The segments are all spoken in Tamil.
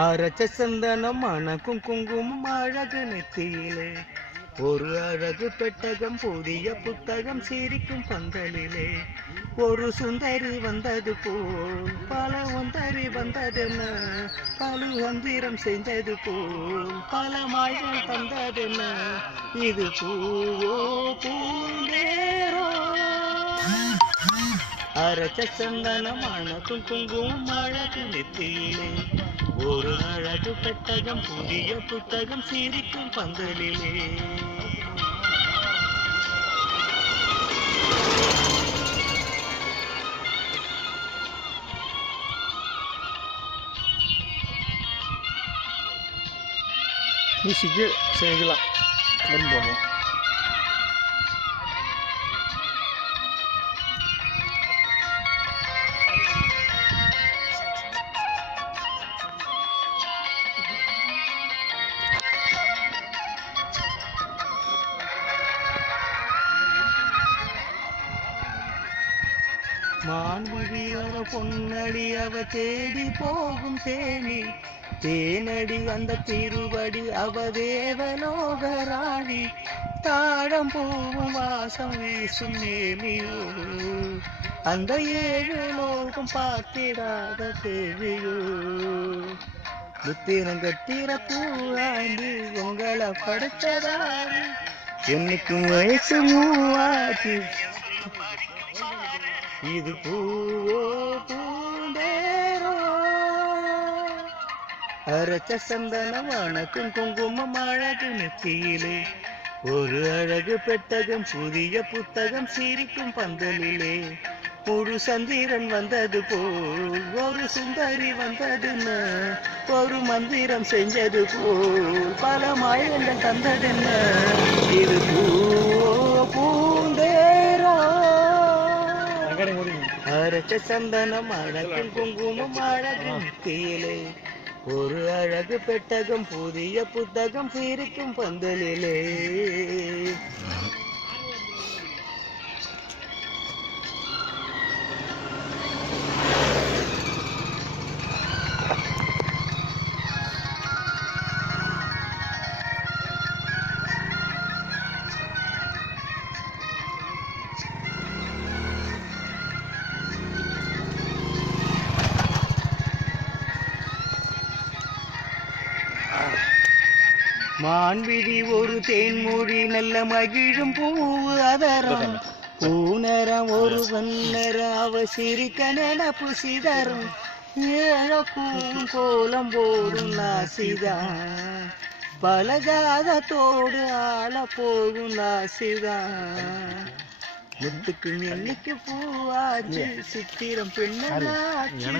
அரைச்ச சந்தனம் மணக்கும் குங்குமம் அழகு நெத்தியிலே ஒரு அழகு பெட்டகம் புதிய புத்தகம் சிரிக்கும் பந்தலிலே ஒரு சுந்தரி வந்தது போல் பல ஒந்தரி வந்ததென்ன பல வந்திரம் செஞ்சது போல் பல மாய்கள் தந்ததென்ன இது பூவோ பூண்டேரோ அரைச்ச சந்தனம் மணக்கும் குங்குமம் அழகு நெத்தியிலே ஒரு அழகு பெட்டகம் புதிய புத்தகம் சிரிக்கும் பந்தலிலே மியூசிக்கு செய்யலாம் போகணும். மான்விழியோர பொன்னடி அவ தேடி போகும் தேனி தேனடி அந்த திருவடி அவ தேவலோகராணி தாழம் பூவும் வாசம் வீசும் நேமியோ அந்த ஏழு லோகம் பார்த்திடாத தேவியோ புத்திரம் கட்டிர பூவாண்டி உங்களை படைச்சதாரி என்னைக்கும் வயசு மூவாச்சு இது பூவோ பூண்டேரோ அரைச்ச சந்தனம் வணக்கும் குங்குமம் அழகு நெத்தியிலே ஒரு அழகு பெட்டகம் புதிய புத்தகம் சிரிக்கும் பந்தலிலே ஒரு சந்திரன் வந்தது போல் ஒரு சுந்தரி வந்ததுன்னு ஒரு மந்திரம் செஞ்சது போல் பல மாயங்கள் தந்ததென்ன இது பூவோ பூண்டேரோ அரைச்ச சந்தனம் அழகும் குங்குமம் அழகு நெத்தியிலே ஒரு அழகு பெட்டகம் புதிய புத்தகம் சிரிக்கும் பந்தலிலே மான்விழி ஒரு தேன்மொழி நல்ல மகிழும் பூவு அதரம் பூநரம் ஒரு வண்ணரம் அவ சிரிக்க நினப்பு சிதறும் ஏழக்கும் கோலம் போடும் நாசிதான் பலகாதத்தோடு ஆள போகும் நாசிதான் முத்துக்கு எண்ணிக்கு பூவாச்சு சித்திரம் பெண்ணாச்சு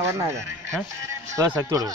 வர்ணாக சக்தியோட